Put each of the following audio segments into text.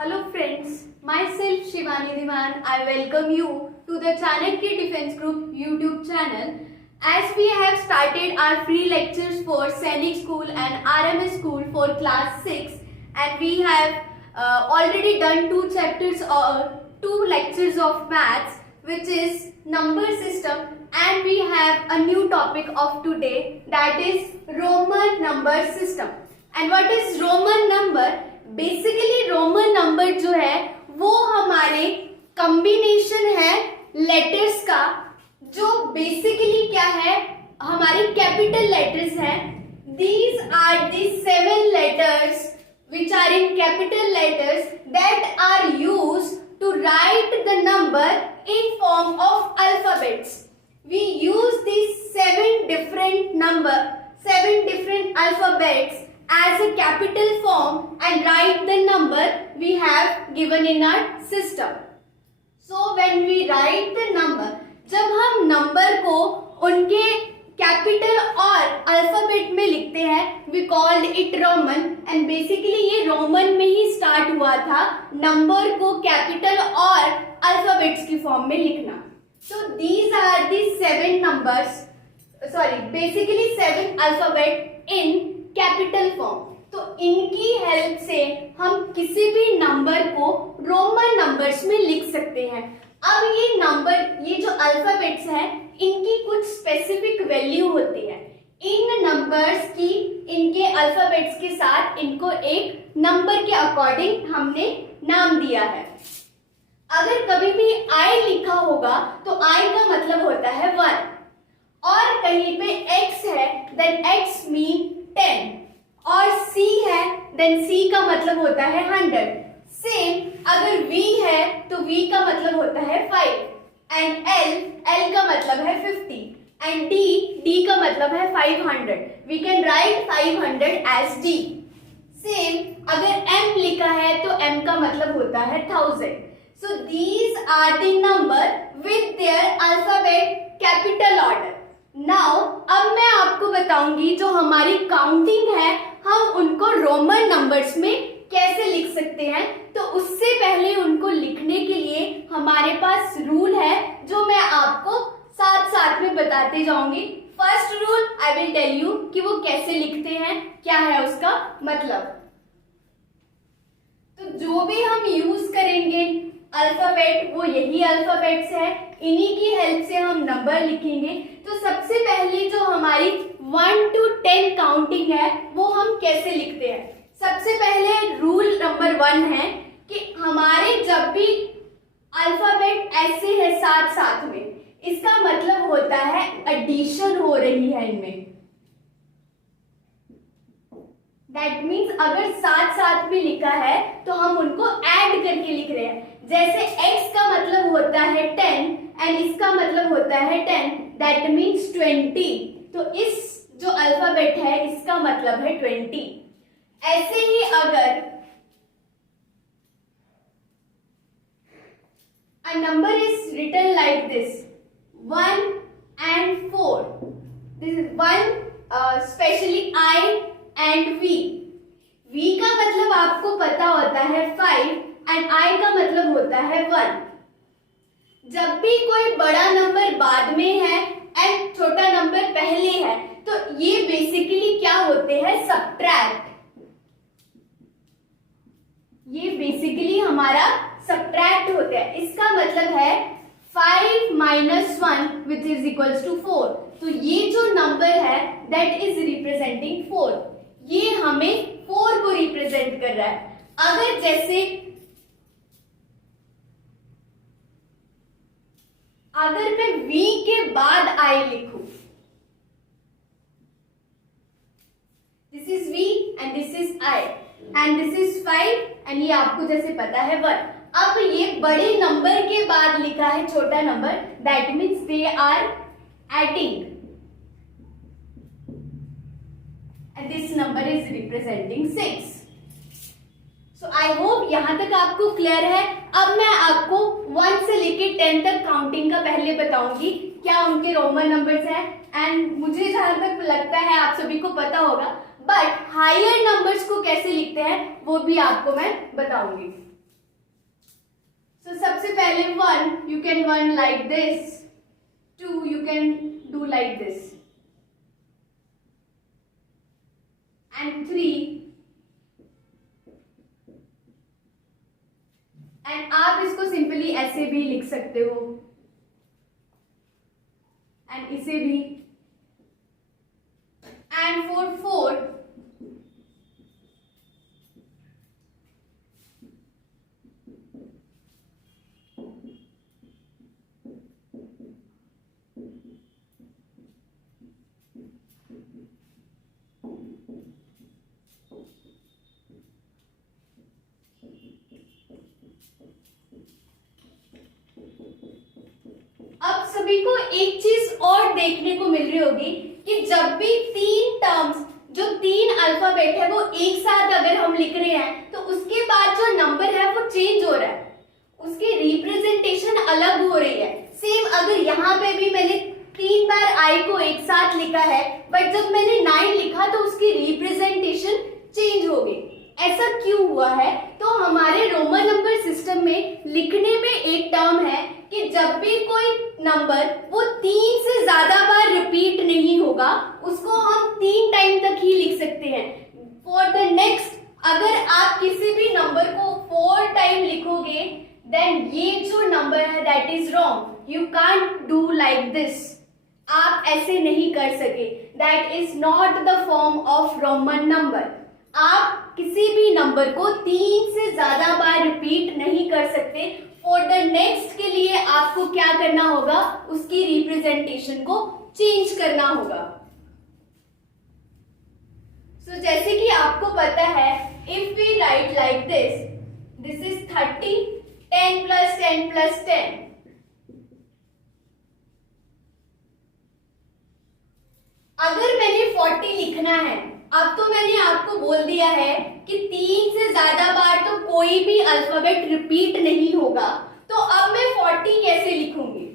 Hello friends, myself Shivani Diman. I welcome you to the Chanakya Defense Group YouTube channel. As we have started our free lectures for Sainik School and RMS School for class 6, and we have already done two chapters or two lectures of maths, which is number system, and we have a new topic of today, that is Roman number system. And what is Roman number? Basically Roman number जो है वो हमारे combination है letters का, जो basically क्या है, हमारे कैपिटल लेटर्स हैं. These are the 7 letters which are in capital letters that are used to write the number in form of alphabets. We use this 7 different alphabets as a capital form and write the number we have given in our system. So when we write the number, जब हम number को उनके capital और alphabet में लिखते हैं, we called it Roman, and basically ये Roman में ही स्टार्ट हुआ था नंबर को कैपिटल और अल्फाबेट्स की फॉर्म में लिखना. So these are the 7 numbers, basically 7 alphabet in capital form. तो इनकी हेल्प से हम किसी भी नंबर को रोमन नंबर्स में लिख सकते हैं. अब ये नंबर, ये जो अल्फाबेट्स हैं, इनकी कुछ स्पेसिफिक वैल्यू होती है. इन नंबर्स की, इनके अल्फाबेट्स के साथ इनको एक नंबर के अकॉर्डिंग हमने नाम दिया है. अगर कभी भी आई लिखा होगा तो आई का मतलब होता है 1, और कहीं पे x है देन x मीन 10, और C है देन C का मतलब होता है 100. सेम अगर V है तो V का मतलब होता है 5, एंड L का मतलब है 50, एंड D का मतलब है 500. We can write 500 as D. Same अगर M लिखा है तो M का मतलब होता है 1000. So these are the number with their alphabet capital order. Now अब मैं आपको बताऊंगी जो हमारी काउंटिंग है, हम उनको रोमन नंबर्स में कैसे लिख सकते हैं. तो उससे पहले उनको लिखने के लिए हमारे पास रूल है जो मैं आपको साथ साथ में बताते जाऊंगी. First rule I will tell you कि वो कैसे लिखते हैं, क्या है उसका मतलब. तो जो भी हम यूज करेंगे अल्फाबेट, वो यही अल्फाबेट्स है, इन्हीं की हेल्प से हम नंबर लिखेंगे. तो सबसे पहले जो हमारी 1 to 10 काउंटिंग है वो हम कैसे लिखते हैं. सबसे पहले रूल नंबर 1 है कि हमारे जब भी अल्फाबेट ऐसे है साथ साथ में, इसका मतलब होता है एडिशन हो रही है इनमें. दैट मीन्स अगर साथ साथ में लिखा है तो हम उनको ऐड करके लिख रहे हैं. जैसे x का मतलब होता है 10 एंड इसका मतलब होता है 10, दैट मीन्स 20. तो इस जो अल्फाबेट है इसका मतलब है 20. ऐसे ही अगर a number is written like this 1 and 4, this is 1 especially I and V. V का मतलब आपको पता होता है 5 एंड I का मतलब होता है 1. जब भी कोई बड़ा नंबर बाद में है एंड छोटा नंबर पहले है तो ये बेसिकली क्या होते हैं, सब्ट्रैक्ट. ये बेसिकली हमारा सब्ट्रैक्ट होते हैं. इसका मतलब है 5 - 1 विच इज इक्वल्स टू 4. तो ये जो नंबर है दैट इज रिप्रेजेंटिंग 4. ये हमें 4 को रिप्रेजेंट कर रहा है. अगर जैसे अगर मैं V के बाद I लिखूं, this is V and this is I and this is 5 and ये आपको जैसे पता है 1. अब ये बड़े नंबर के बाद लिखा है छोटा number, that means they are adding, and this number is representing 6. So I hope यहां तक आपको क्लियर है. अब मैं आपको 1 से लेके 10 तक काउंटिंग का पहले बताऊंगी क्या उनके रोमन नंबर्स हैं, एंड मुझे जहां तक लगता है आप सभी को पता होगा, बट हायर नंबर्स को कैसे लिखते हैं वो भी आपको मैं बताऊंगी. So सबसे पहले 1 you can 1 like this, 2 you can do like this, and 3, and आप इसको सिंपली ऐसे भी लिख सकते हो, एंड इसे भी, एंड फॉर 4 अब सभी को एक चीज और देखने को मिल रही होगी कि जब भी 3 टर्म्स, जो 3 अल्फाबेट है वो एक साथ अगर हम लिख रहे हैं तो उसके बाद जो नंबर है वो चेंज हो रहा है, उसकी रिप्रेजेंटेशन अलग हो रही है। सेम अगर यहाँ पे भी मैंने 3 बार आई को एक साथ लिखा है, बट जब मैंने 9 लिखा तो उसकी रिप्रेजेंटेशन चेंज हो गई। ऐसा क्यों हुआ है? तो हमारे रोमन नंबर सिस्टम में लिखने में एक टर्म है कि जब भी कोई नंबर वो 3 से ज्यादा बार रिपीट नहीं होगा उसको हम 3 टाइम तक ही लिख सकते हैं। फॉर द नेक्स्ट, अगर आप किसी भी नंबर को 4 टाइम लिखोगे देन ये जो नंबर है that is wrong. You can't do like this, आप ऐसे नहीं कर सके। That is not the form of Roman number. आप किसी भी नंबर को 3 से ज्यादा बार रिपीट नहीं कर सकते। फॉर द नेक्स्ट के लिए आपको क्या करना होगा? उसकी रिप्रेजेंटेशन को चेंज करना होगा। सो जैसे कि आपको पता है, if we write like this, this is 30, 10 plus 10 plus 10. अगर मैंने 40 लिखना है, अब तो मैंने आपको बोल दिया है कि 3 से ज्यादा बार तो कोई भी अल्फाबेट रिपीट नहीं होगा, तो अब मैं 40 कैसे लिखूंगी?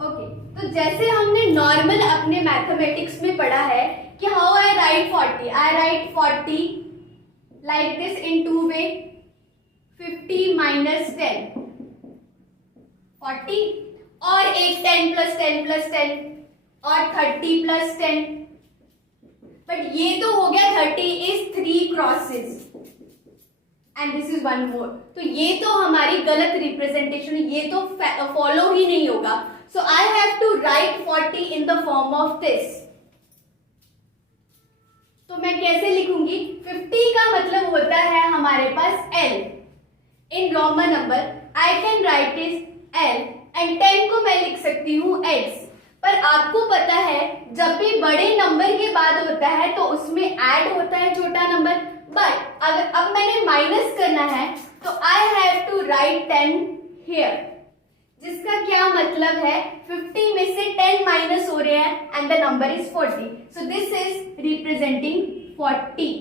ओके, तो जैसे हमने नॉर्मल अपने मैथमेटिक्स में पढ़ा है कि how I right 40, I right 40 like this in 2 way, 50 minus 10, 40, और एक 10 plus 10 plus 10 और 30 plus 10, बट ये तो हो गया 30 is 3 crosses and this is 1 more, तो ये तो हमारी गलत रिप्रेजेंटेशन, ये तो फॉलो ही नहीं होगा। So I have to write 40 in the form of this. तो मैं कैसे लिखूंगी? 50 का मतलब होता है हमारे पास L in Roman number, I can write is L, and 10 को मैं लिख सकती हूँ X। पर आपको पता है जब भी बड़े नंबर के बाद होता है तो उसमें ऐड होता है छोटा नंबर, बट अगर अब मैंने माइनस करना है तो I have to write 10 here, जिसका क्या मतलब है 50 में से 10 माइनस हो रहे हैं and the number is 40, so this is representing 40।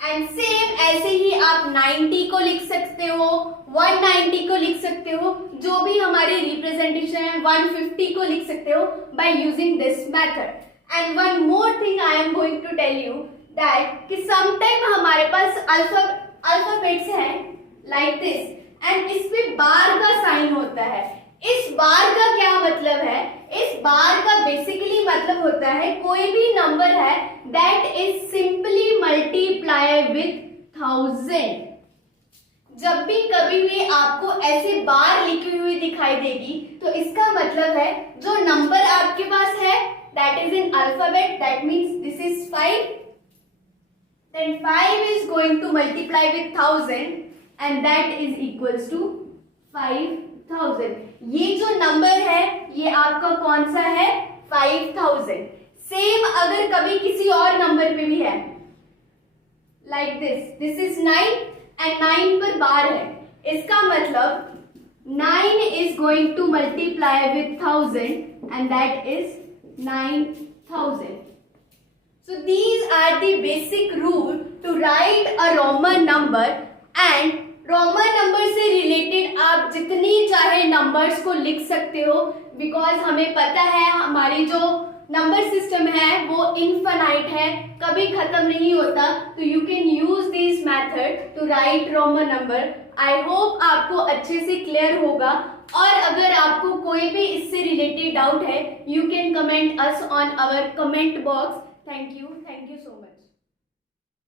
And same ऐसे ही आप 90 को लिख सकते हो, 190 को लिख सकते हो, जो भी हमारी रिप्रेजेंटेशन है 150 को लिख सकते हो by using this method. And one more thing I am going to tell you that कि समटाइम हमारे पास अल्फाबेट्स हैं लाइक दिस एंड इस पे बार का साइन होता है। इस बार का क्या मतलब है? इस बार का बेसिकली मतलब होता है कोई भी नंबर है that is simply multiply with 1000। जब भी कभी भी आपको ऐसे बार लिखी हुई दिखाई देगी तो इसका मतलब है जो नंबर आपके पास है that is in alphabet, that means this is 5, then 5 is going to multiply with 1000 and that is equals to 5000। ये जो नंबर है ये आपका कौन सा है? 5000। सेम अगर कभी किसी और नंबर पे भी है लाइक दिस इज 9 एंड 9 पर बार है, इसका मतलब 9 is going to multiply with 1000 and that is 9000। So these are the basic rule to write a Roman number, and Roman number से रिलेटेड आप जितनी चाहे नंबर्स को लिख सकते हो, बिकॉज हमें पता है हमारी जो नंबर सिस्टम है वो इनफाइनाइट है, कभी खत्म नहीं होता, तो you can use this method to write Roman number. I hope आपको अच्छे से क्लियर होगा, और अगर आपको कोई भी इससे रिलेटेड डाउट है, you can comment us on our comment box. Thank you so much.